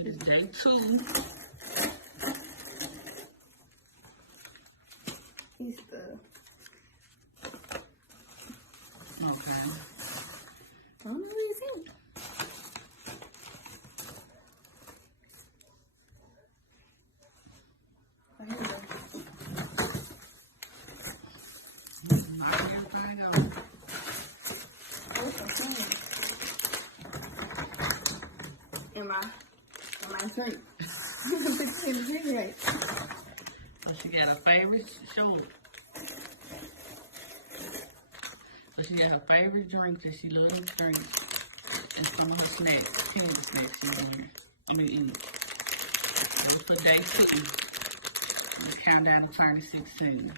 It is day 2. Easter. Okay. I don't know what it's in. Oh, here we go. Knock everything out. What's the thing? Am I drink? It's in the refrigerator. So she got her favorite short. So she got her favorite drink that she loves to drink. And some of her snacks, candy snacks she's in here. I mean, eat. That was for day 2. And count down to turn to 16.